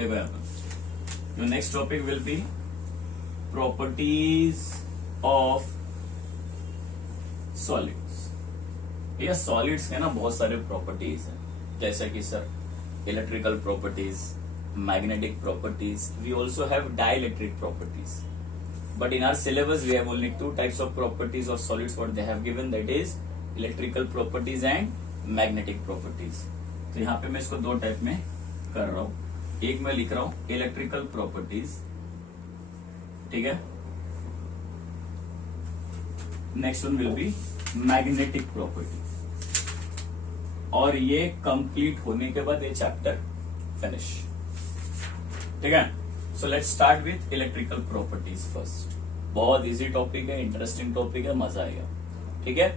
देखो यहाँ पर your next topic will be properties of solids. ये सॉलिड्स के ना बहुत सारे प्रॉपर्टीज हैं, जैसे कि sir electrical properties, magnetic properties, we also have dielectric properties, but in our syllabus we have only two types of properties of solids what they have given, that is electrical properties and magnetic properties। तो यहाँ पे मैं इसको दो type में कर रहा हूँ, एक मैं लिख रहा हूँ इलेक्ट्रिकल प्रॉपर्टीज, ठीक है, next one will be magnetic property, और ये कंप्लीट होने के बाद ये चैप्टर फिनिश, ठीक है। So let's start with electrical properties first. बहुत इजी टॉपिक है, इंटरेस्टिंग टॉपिक है, मजा आएगा, ठीक है।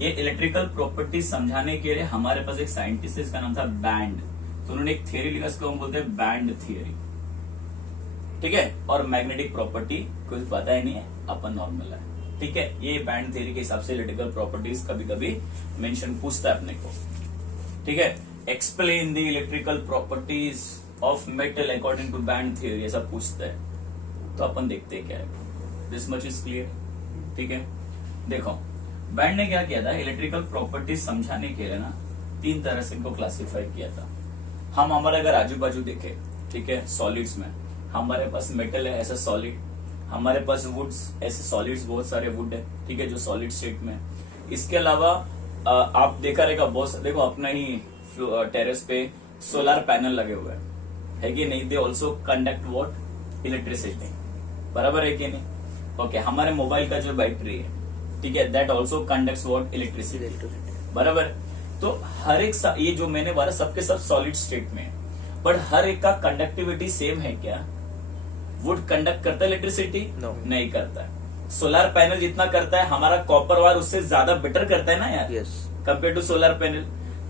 ये इलेक्ट्रिकल प्रॉपर्टीज समझाने के लिए हमारे पास एक साइंटिस्ट है, इसका नाम था बैंड, तो उन्होंने एक थियरी लिखा, इसको हम बोलते हैं बैंड थियरी, ठीक है। और मैग्नेटिक प्रॉपर्टी कुछ पता ही नहीं है, अपन नॉर्मल है, ठीक है। ये बैंड थियरी के हिसाब से इलेक्ट्रिकल प्रॉपर्टीज कभी कभी मेंशन पूछता है अपने को, ठीक है। Explain the electrical properties of metal according to band theory, ऐसा पूछता है, तो अपन देखते हैं क्या है। दिस मच इज क्लियर, ठीक है। देखो बैंड ने क्या किया था, इलेक्ट्रिकल प्रॉपर्टीज समझाने के लिए ना तीन तरह से इनको क्लासिफाई किया था। हम हमारे अगर आजू बाजू देखे, ठीक है, सॉलिड्स में हमारे पास मेटल है ऐसा सॉलिड, हमारे पास वुड्स ऐसे सॉलिड्स बहुत सारे वुड है, ठीक है, जो सॉलिड स्टेट में। इसके अलावा आप देखा रहेगा बहुत, देखो अपना ही टेरेस पे सोलर पैनल लगे हुए हैं, है कि नहीं, they also conduct what, electricity, बराबर है कि नहीं। ओके, हमारे मोबाइल का जो बैटरी है, ठीक है, that also conducts what, electricity, बराबर। तो हर एक ये जो मैंने बोला सबके सब सॉलिड स्टेट में है, बट हर एक का कंडक्टिविटी सेम है क्या? वुड कंडक्ट करता है इलेक्ट्रिसिटी? नहीं करता है। सोलर पैनल जितना करता है, हमारा कॉपर वायर उससे ज्यादा बेटर करता है ना यार, कंपेयर टू सोलर पैनल।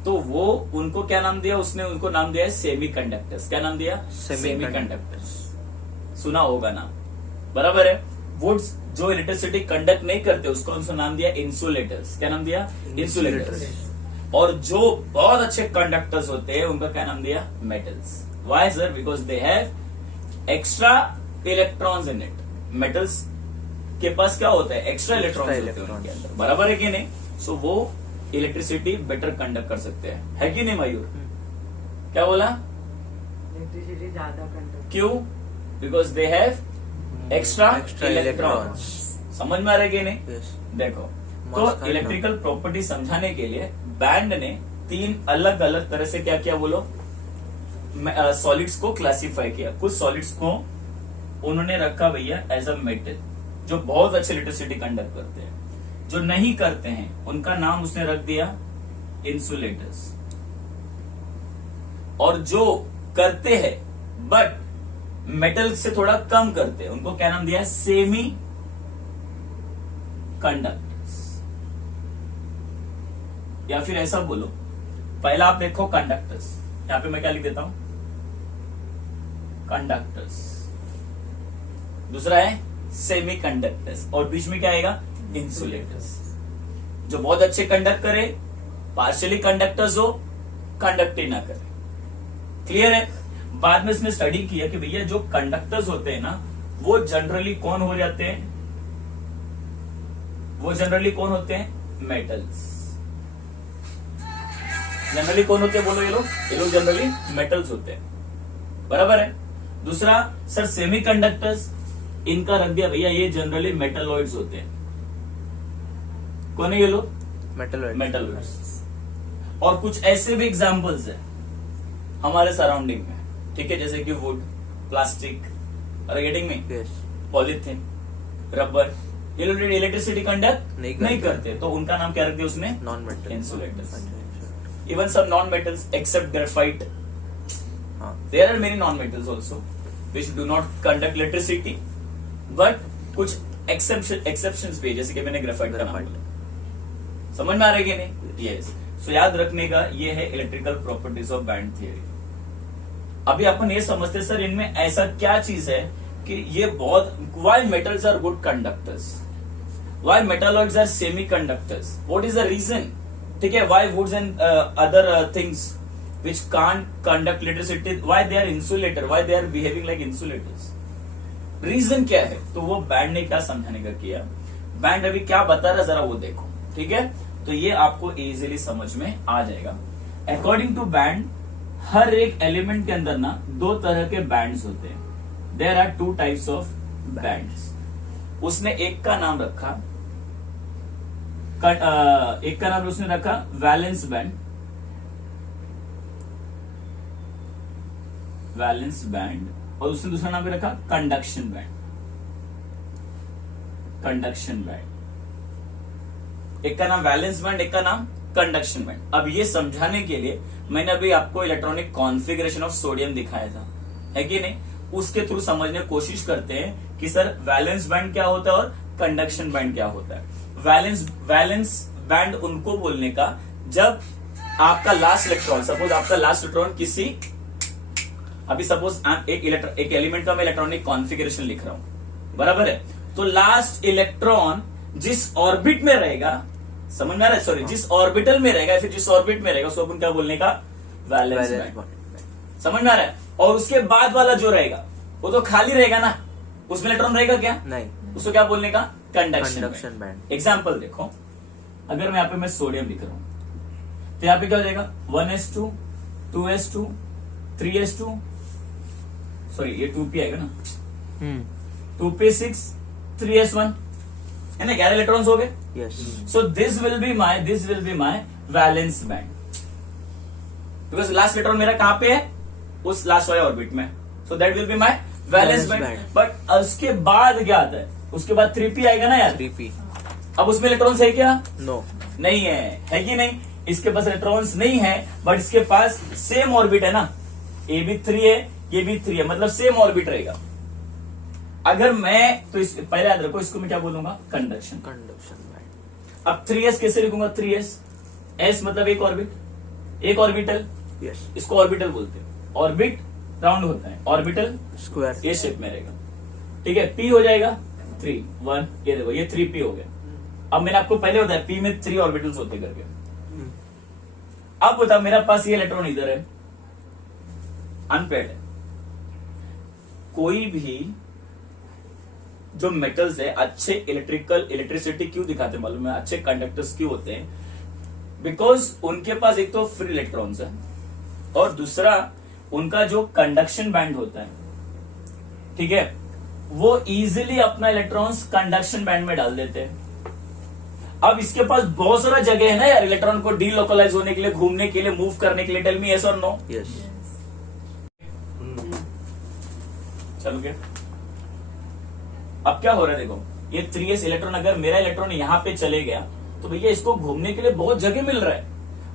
तो वो उनको क्या नाम दिया उसने, उनको नाम दिया है सेमी कंडक्टर्स। क्या नाम दिया? सेमी कंडक्टर्स, सुना होगा नाम, बराबर है। वुड्स जो इलेक्ट्रिसिटी कंडक्ट नहीं करते उसको उनको नाम दिया इंसुलेटर्स। क्या नाम दिया? इंसुलेटर्स। और जो बहुत अच्छे कंडक्टर्स होते हैं उनका क्या नाम दिया? Metals. Why sir? Because they have extra electrons in it. Metals के पास क्या होता है? एक्स्ट्रा इलेक्ट्रॉन्स होते हैं उनके अंदर, बराबर है कि नहीं। सो वो इलेक्ट्रिसिटी बेटर कंडक्ट कर सकते हैं, है कि नहीं मयूर? क्या बोला? इलेक्ट्रिसिटी ज्यादा कंडक्ट। क्यों? Because they have extra electrons. समझ में आ रहा है कि नहीं? देखो, तो इलेक्ट्रिकल प्रॉपर्टी समझाने के लिए बैंड ने तीन अलग अलग तरह से क्या किया बोलो, सॉलिड्स को क्लासिफाई किया। कुछ सॉलिड्स को उन्होंने रखा भैया एज अ मेटल, जो बहुत अच्छे इलेक्ट्रिसिटी कंडक्ट करते हैं। जो नहीं करते हैं उनका नाम उसने रख दिया इंसुलेटर्स, और जो करते हैं बट मेटल से थोड़ा कम करते हैं उनको क्या नाम दिया? Semi conductors. या फिर ऐसा बोलो, पहला आप देखो कंडक्टर्स, यहां पे मैं क्या लिख देता हूं? कंडक्टर्स। दूसरा है सेमी कंडक्टर्स, और बीच में क्या आएगा? इंसुलेटर्स। जो बहुत अच्छे कंडक्ट करे, पार्शियली कंडक्टर्स हो, कंडक्ट ही ना करे। क्लियर है? बाद में इसने स्टडी किया कि भैया जो कंडक्टर्स होते हैं ना, वो जनरली कौन हो जाते हैं? वो जनरली कौन होते हैं? मेटल्स। जनरली कौन होते हैं बोलो? ये लोग जनरली मेटल्स होते हैं, बराबर है। दूसरा सर सेमी कंडक्टर्स, इनका रख दिया भैया ये जनरली मेटलॉइड्स होते हैं। कौन है ये लोग? मेटलॉइड्स। और कुछ ऐसे भी एग्जांपल्स है हमारे सराउंडिंग में, ठीक है, जैसे कि वुड, प्लास्टिक, और गेटिंग में पॉलीथिन, रबर, ये लोग इलेक्ट्रिसिटी कंडक्ट नहीं करते, तो उनका नाम क्या रख दिया उसने? Non metal, insulators. इवन सब non metals except graphite, there are many non metals also which do not conduct electricity, but कुछ एक्सेप्शंस भी है, जैसे कि मैंने ग्रेफाइट का नाम बोला। समझ में आ रहा है कि नहीं? यस। सो याद रखने का ये है electrical properties of band theory. अभी अपन ये समझते सर इनमें ऐसा क्या चीज है कि ये बहुत, why metals are good conductors, why metalloids are semi conductors, what is the reason, ठीक है, why woods and other things which can't conduct electricity, why they are insulator, why they are behaving like insulators? Reason क्या है? तो वो band ने क्या समझाने का किया, बैंड अभी क्या बता रहा जरा वो देखो, ठीक है? तो ये आपको इजीली समझ में आ जाएगा। अकॉर्डिंग टू बैंड, हर एक एलिमेंट के अंदर ना दो तरह के बैंड्स होते हैं। There are two types of bands. उसने एक का नाम रखा उसने रखा वैलेंस बैंड, और उसने दूसरा नाम भी रखा कंडक्शन बैंड। एक का नाम वैलेंस बैंड, एक का नाम कंडक्शन बैंड। अब ये समझाने के लिए मैंने अभी आपको इलेक्ट्रॉनिक कॉन्फ़िगरेशन ऑफ सोडियम दिखाया था, है कि नहीं? उसके थ्रू समझने की कोशिश करते हैं कि सर वैलेंस बैंड क्या होता है और कंडक्शन बैंड क्या होता है। वैलेंस बैंड उनको बोलने का जब आपका लास्ट इलेक्ट्रॉन, सपोज आपका लास्ट इलेक्ट्रॉन किसी, अभी सपोज एक एलिमेंट का मैं इलेक्ट्रॉनिक कॉन्फ़िगरेशन लिख रहा हूं, बराबर है? तो लास्ट इलेक्ट्रॉन जिस ऑर्बिट में रहेगा, समझ में आ रहा है? सॉरी, जिस ऑर्बिटल में रहेगा, फिर जिस ऑर्बिट में रहेगा उसको अपन क्या बोलने का? Valence band. समझ में आ रहा है? और उसके बाद वाला जो रहेगा वो तो खाली रहेगा ना, उसमें इलेक्ट्रॉन रहेगा क्या? नहीं, उसको क्या बोलने का? Conduction band. एग्जाम्पल देखो, अगर मैं यहाँ पे मैं सोडियम लिख रहा हूं तो यहाँ पे क्या हो जाएगा? 1s2, 2s2, 3s2, सॉरी ये 2p आएगा ना, 2p6, 3s1, है ना? 11 इलेक्ट्रॉन्स हो गए। Yes. So this will be my valence band, because last electron मेरा कहां पे है? उस लास्ट वाले ऑर्बिट में। So that will be my valence band. But उसके बाद क्या आता है? उसके बाद 3p आएगा ना यार। 3p। अब उसमें इलेक्ट्रॉन्स है क्या? नो, नहीं है कि नहीं? इसके पास इलेक्ट्रॉन्स नहीं है, बट इसके पास सेम ऑर्बिट है ना, ये भी 3 है, ये भी 3 है, मतलब सेम ऑर्बिट रहेगा। अगर मैं तो पहले याद रखो, इसको मैं क्या बोलूंगा? Conduction band. अब 3s कैसे लिखूंगा? 3s, s मतलब एक ऑर्बिट, एक ऑर्बिटल। यस। इसको ऑर्बिटल बोलते हैं। ऑर्बिट राउंड होता है, ऑर्बिटल स्क्वायर ये शेप में रहेगा, ठीक है? p हो जाएगा 3, 1, ये देखो ये 3p हो गया। अब मैंने आपको पहले बताया p में 3 ऑर्बिटल्स होते करके। अब बता, मेरा पास ये इलेक्ट्रॉन इधर है, अनपेड है। कोई भी जो मेटल्स है अच्छे इलेक्ट्रिसिटी क्यों दिखाते हैं मालूम है? अच्छे कंडक्टर्स क्यों होते हैं? बिकॉज उनके पास एक तो फ्री इलेक्ट्रॉन्स है, और दूसरा उनका जो कंडक्शन बैंड होता है, ठीक है, वो इजीली अपना इलेक्ट्रॉन्स कंडक्शन बैंड में डाल देते हैं। अब इसके पास बहुत सारा जगह है ना यार, इलेक्ट्रॉन को डीलोकलाइज होने के लिए, घूमने के लिए, मूव करने के लिए। टेल मी यस और नो? यस। चलो क्या, अब क्या हो रहा है? देखो ये 3s इलेक्ट्रॉन, अगर मेरा इलेक्ट्रॉन यहां पे चले गया तो भैया इसको घूमने के लिए बहुत जगह मिल रहा है।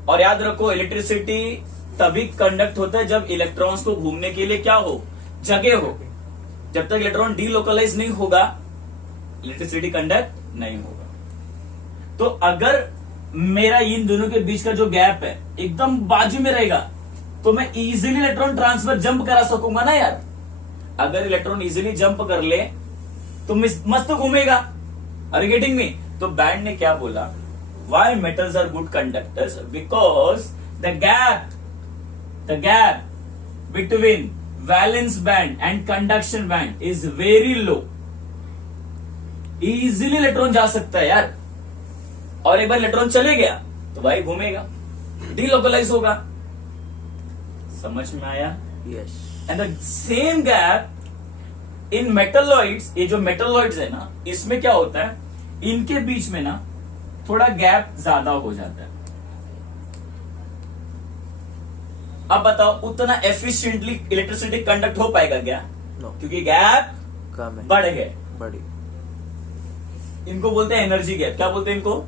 और याद रखो, इलेक्ट्रिसिटी तभी कंडक्ट होता है जब इलेक्ट्रॉन्स को घूमने के लिए क्या हो? जगह हो। जब तक इलेक्ट्रॉन डीलोकलाइज नहीं होगा, इलेक्ट्रिसिटी कंडक्ट नहीं होगा। तो अगर मेरा इन दोनों के बीच का जो गैप है एकदम बाजू में रहेगा, तो मैं इजीली इलेक्ट्रॉन ट्रांसफर जंप करा सकूंगा ना यार। अगर इलेक्ट्रॉन इजीली जंप कर ले तो मस्त घूमेगा। Are you getting me? तो बैंड ने क्या बोला? Why metals are good conductors? Because the gap between valence band and conduction band is very low. Easily electron जा सकता है यार, और एक बार इलेक्ट्रॉन चले गया तो भाई घूमेगा, डीलोकलाइज होगा। समझ में आया? Yes. And the same gap in metalloids, ये जो मेटलॉइड्स है ना, इसमें क्या होता है? इनके बीच में ना थोड़ा गैप ज्यादा हो जाता है। अब बताओ, उतना एफिशिएंटली इलेक्ट्रिसिटी कंडक्ट हो पाएगा क्या? नो, क्योंकि गैप कम है, बढ़ गए। बड़ी। इनको बोलते हैं एनर्जी गैप। क्या बोलते हैं इनको?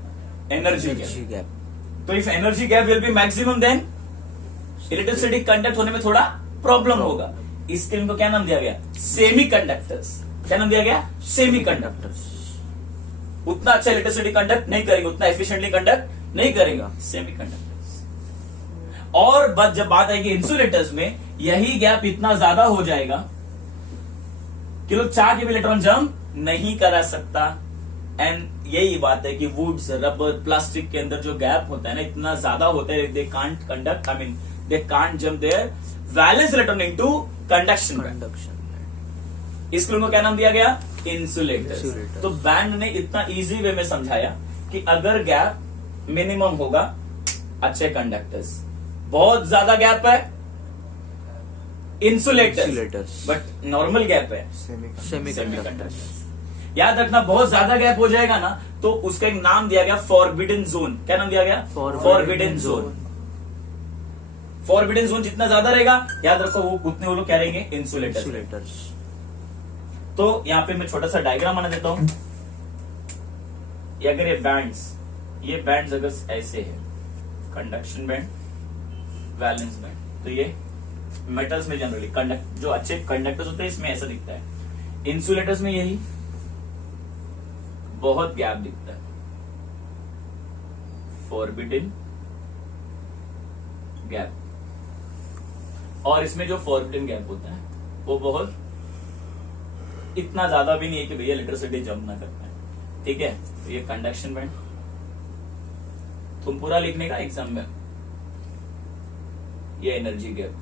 Energy gap. गैप। तो if energy gap will be maximum, then electricity conduct होने में थोड़ा प्रॉब्लम होगा। इसके इनको क्या नाम दिया गया? Semi conductors. क्या नाम दिया गया? Semi conductors. उतना अच्छा इलेक्ट्रिसिटी कंडक्ट नहीं करेंगे, उतना एफिशिएंटली कंडक्ट नहीं करेगा, सेमी कंडक्टर्स। और जब बात आएगी इंसुलेटर्स में, यही गैप इतना ज्यादा हो जाएगा कि लोग चाह के भी इलेक्ट्रॉन जंप नहीं करा सकता। एंड यही बात है कि वुड्स, रबर, प्लास्टिक के अंदर जो गैप होता है ना, इतना ज्यादा होता है, they can't conduct, I mean they can't jump there valence electron into conduction band. Conduction इस क्लू को क्या नाम दिया गया? इंसुलेटर्स। Insulators। तो बैंड ने इतना इजी वे में समझाया कि अगर गैप मिनिमम होगा अच्छे कंडक्टर्स, बहुत ज्यादा गैप है insulators, Insulators। But normal gap है सेमीकंडक्टर्स। सेमीकंडक्टर्स। याद रखना, बहुत ज्यादा गैप हो जाएगा ना तो उसका एक नाम दिया गया फॉरबिडन जोन। क्या नाम दिया गया? Forbidden zone. फॉरबिडन जोन जितना ज्यादा रहेगा, याद रखो, वो उतने वो लोग क्या रहेंगे? इंसुलेटर्स। इंसुलेटर्स। तो यहाँ पे मैं छोटा सा डायग्राम बना देता हूं। अगर ये बैंड्स अगर ऐसे है, कंडक्शन बैंड, वैलेंस बैंड, तो ये मेटल्स में जनरली जो अच्छे कंडक्टर्स होते हैं इसमें ऐसा दिखता है। इंसुलेटर्स में यही बहुत गैप दिखता है, फॉरबिडन गैप। और इसमें जो फॉरबिडन गैप होता है वो बहुत इतना ज्यादा भी नहीं है कि भैया इलेक्ट्रिसिटी जम्प ना कर पाए। ठीक है, तो ये कंडक्शन बैंड तुम पूरा लिखने का एग्जाम में, ये एनर्जी गैप।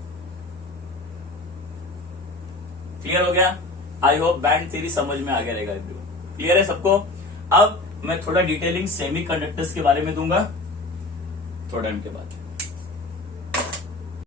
क्लियर हो गया? आई होप बैंड थ्योरी समझ में आ गया रहेगा। क्लियर है सबको? अब मैं थोड़ा डिटेलिंग सेमी कंडक्टर्स के बारे में दूंगा थोड़ा टाइम के बाद।